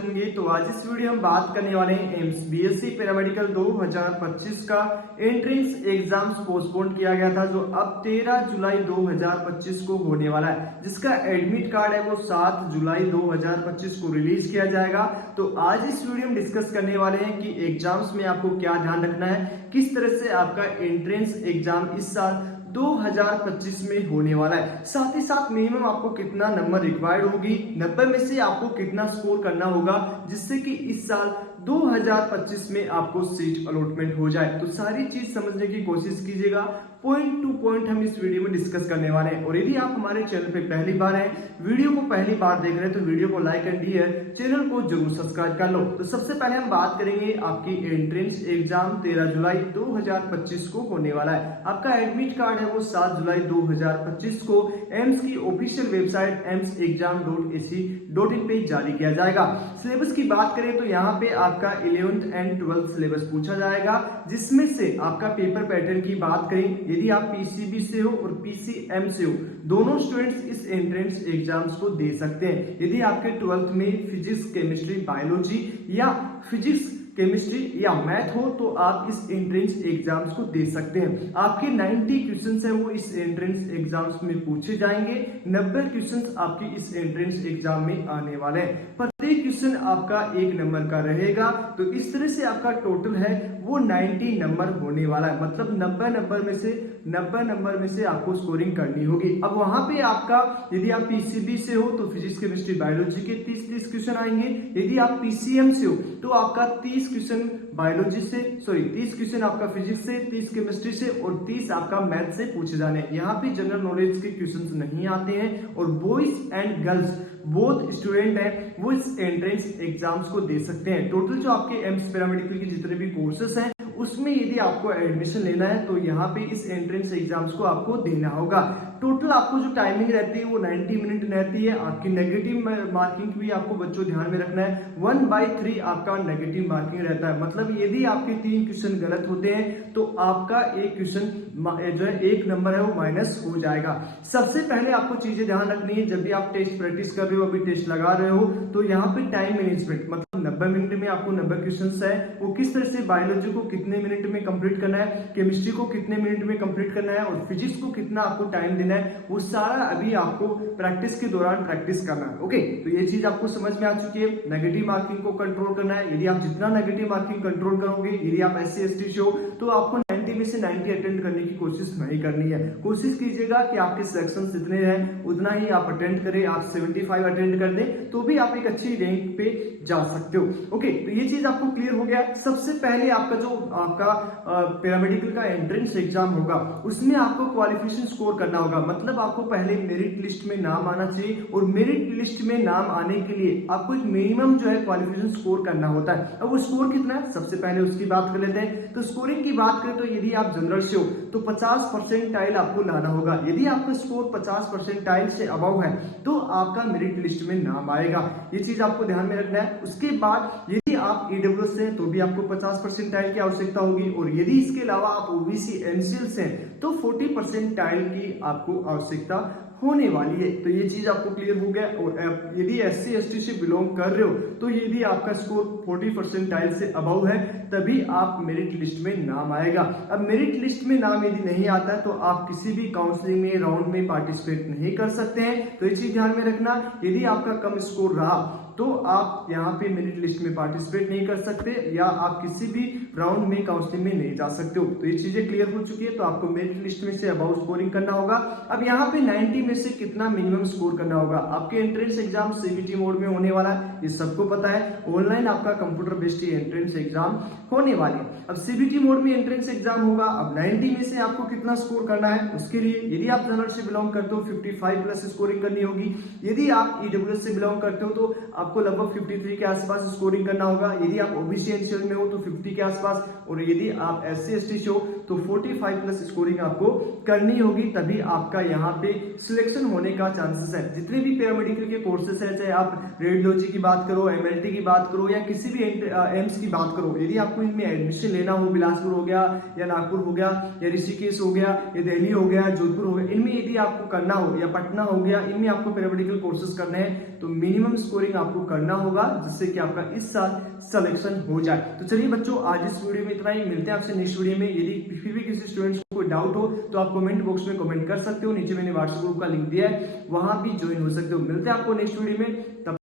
तो आज इस वीडियो हम बात करने वाले हैं एम्स बीएससी पैरामेडिकल 2025 का एंट्रेंस एग्जाम्स पोस्टपोन किया गया था, जो अब 13 जुलाई 2025 को होने वाला है, जिसका एडमिट कार्ड है वो 7 जुलाई 2025 को रिलीज किया जाएगा। तो आज इस वीडियो में डिस्कस करने वाले हैं कि एग्जाम्स में आपको क्या ध्यान रखना है, किस तरह से आपका एंट्रेंस एग्जाम इस साल 2025 में होने वाला है, साथ ही साथ मिनिमम आपको कितना नंबर रिक्वायर्ड होगी, 90 में से आपको कितना स्कोर करना होगा जिससे कि इस साल 2025 में आपको सीट अलॉटमेंट हो जाए। तो सारी चीज समझने की कोशिश कीजिएगा, पॉइंट टू पॉइंट हम इस वीडियो में डिस्कस करने वाले हैं। और यदि आप हमारे चैनल पे पहली बार हैं, वीडियो को पहली बार देख रहे हैं, तो वीडियो को लाइक एंड डियर चैनल को जरूर सब्सक्राइब कर लो। तो सबसे पहले हम बात करेंगे आपकी एंट्रेंस एग्जाम 13 जुलाई 2025 को होने वाला है। आपका एडमिट कार्ड है वो 7 जुलाई 2025 को एम्स की ऑफिशियल वेबसाइट emsexam.ac.in पे जारी किया जाएगा। सिलेबस की बात करें तो यहाँ पे आपका 11th एंड 12th सिलेबस पूछा जाएगा, जिसमें से आपका पेपर पैटर्न की बात करें, यदि आप पीसीबी से हो और पीसीएम से हो, दोनों स्टूडेंट्स इस एंट्रेंस एग्जाम्स को दे सकते हैं। यदि आपके 12th में फिजिक्स, केमिस्ट्री, बायोलॉजी या फिजिक्स, केमिस्ट्री या मैथ हो तो आप इस एंट्रेंस एग्जाम्स को दे सकते हैं। आपके 90 क्वेश्चंस है वो इस एंट्रेंस एग्जाम्स में पूछे जाएंगे, 90 क्वेश्चंस आपकी इस एंट्रेंस एग्जाम में आने वाले हैं। प्रत्येक क्वेश्चन आपका 1 नंबर का रहेगा, तो इस तरह से आपका टोटल है वो 90 नंबर होने वाला है। मतलब 90 नंबर में से आपको स्कोरिंग करनी होगी। अब वहां पे आपका यदि आप पीसीबी से हो तो फिजिक्स, केमिस्ट्री, बायोलॉजी के 30 क्वेश्चन आएंगे। यदि आप पीसीएम से हो तो आपका 30 क्वेश्चन बायोलॉजी से, 30 क्वेश्चन आपका फिजिक्स से, 30 केमिस्ट्री से और 30 आपका मैथ से पूछे जाने। यहाँ पे जनरल नॉलेज के क्वेश्चंस नहीं आते हैं। और boys and girls both student हैं वो इस एंट्रेंस एग्जाम्स को दे सकते हैं। टोटल जो आपके एम्स पैरामेडिकल के जितने भी कोर्सेस हैं उसमें यदि आपको एडमिशन लेना है तो यहाँ पे इस एंट्रेंस एग्जाम्स को आपको देना होगा। टोटल आपको जो टाइमिंग रहती है वो 90 मिनट रहती है। आपकी नेगेटिव मार्किंग भी आपको बच्चों ध्यान में रखना है, 1/3 आपका नेगेटिव मार्किंग रहता है। मतलब यदि आपके 3 क्वेश्चन गलत होते हैं तो आपका एक क्वेश्चन जो है 1 नंबर है वो माइनस हो जाएगा। सबसे पहले आपको चीजें ध्यान रखनी है, जब भी आप टेस्ट प्रैक्टिस कर रहे हो, अभी टेस्ट लगा रहे हो, तो यहाँ पे टाइम मैनेजमेंट, मतलब 90 मिनट में आपको 90 क्वेश्चन है वो किस तरह से, बायोलॉजी को कितने मिनट में कंप्लीट करना है, केमिस्ट्री को कितने मिनट में कंप्लीट करना है और फिजिक्स को कितना आपको टाइम देना है, वो सारा अभी आपको प्रैक्टिस के दौरान प्रैक्टिस करना है। ओके, तो ये चीज आपको समझ में आ चुकी है। नेगेटिव मार्किंग को कंट्रोल करना है। यदि आप जितना नेगेटिव मार्किंग कंट्रोल करोगे, यदि आप SC ST से हो तो आपको 90 में से 90 अटेंड करने की कोशिश नहीं करनी है। कोशिश कीजिएगा कि आपके सिलेक्शन जितने हैं उतना ही आप अटेंड करें। आप 75 अटेंड कर दें तो भी आप एक अच्छी रैंक पे जा सकते हो। ओके, तो ये चीज आपको क्लियर हो गया। सबसे पहले आपका जो आपका पैरामेडिकल का एंट्रेंस एग्जाम होगा उसमें आपको क्वालिफिकेशन स्कोर करना होगा। मतलब आपको पहले मेरिट लिस्ट में नाम आना चाहिए और मेरिट लिस्ट में नाम आने के लिए आपको एक मिनिमम जो है क्वालिफिकेशन स्कोर करना होता है। अब वो स्कोर कितना है, सबसे पहले उसकी बात कर लेते हैं। तो स्कोरिंग की बात करें तो यदि आप जनरल से हो तो 50 परसेंटाइल आपको लाना होगा। यदि आपका स्कोर 50 परसेंटाइल से अबव है तो आपका मेरिट लिस्ट में नाम आएगा। ये चीज आपको ध्यान में रखना है। उसके बाद यदि आप EWS से तो भी आपको 50 परसेंटाइल की आवश्यकता होगी, और यदि इसके अलावा आप OBC MCL से तो 40 परसेंटाइल की आपको आवश्यकता होने वाली है। तो ये चीज आपको क्लियर हो गया। और यदि SC ST से बिलोंग कर रहे हो तो यदि आपका स्कोर 40 परसेंटाइल से अबव है तभी आप मेरिट लिस्ट में नाम आएगा। अब मेरिट लिस्ट में नाम यदि नहीं आता है तो आप किसी भी काउंसलिंग में राउंड में पार्टिसिपेट नहीं कर सकते हैं। तो ये चीज ध्यान में रखना। यदि आपका कम स्कोर रहा तो आप यहाँ पे मेरिट लिस्ट में पार्टिसिपेट नहीं कर सकते या आप किसी भी राउंड में काउंसलिंग में नहीं जा सकते हो। तो ये चीजें क्लियर हो चुकी है। तो आपको मेरिट लिस्ट में से अबाउ स्कोरिंग करना होगा। अब यहाँ पे 90 में से कितना मिनिमम स्कोर करना होगा। आपके एंट्रेंस एग्जाम CBT मोड में होने वाला है, ये सबको पता है। ऑनलाइन आपका कंप्यूटर बेस्ड एंट्रेंस एग्जाम होने वाली है। अब CBT मोड में एंट्रेंस एग्जाम होगा। अब 90 में से आपको कितना स्कोर करना है, उसके लिए यदि आप जनरल से बिलोंग करते हो 55 प्लस स्कोरिंग करनी होगी। यदि आप EWS से बिलोंग करते हो तो आपको लगभग 53 के आसपास स्कोरिंग करना होगा। यदि आप OBC MCL में हो तो 50 के आसपास, और यदि आप SC ST से हो तो 45 प्लस स्कोरिंग आपको करनी होगी, तभी आपका यहाँ पे सिलेक्शन होने का चांसेस है। जितने भी पैरामेडिकल के कोर्सेस है, चाहे आप रेडियोलॉजी की बात करो, एमएलटी की बात करो, या किसी भी एम्स की बात करो, यदि आपको इनमें एडमिशन लेना हो, बिलासपुर हो गया या नागपुर हो गया या ऋषिकेश हो गया या दिल्ली हो गया, जोधपुर हो गया, इनमें यदि आपको करना हो, या पटना हो गया, इनमें आपको पैरामेडिकल कोर्सेज करने हैं, तो मिनिमम स्कोरिंग आपको करना होगा, जिससे कि आपका इस साल सिलेक्शन हो जाए। तो चलिए बच्चों, आज इस वीडियो में इतना ही। मिलते हैं आपसे नेक्स्ट वीडियो में। यदि फिर भी किसी स्टूडेंट्स को कोई डाउट हो तो आप कमेंट बॉक्स में कमेंट कर सकते हो। नीचे मैंने व्हाट्सएप ग्रुप का लिंक दिया है, वहां भी ज्वाइन हो सकते हो। मिलते हैं आपको नेक्स्ट वीडियो में। तब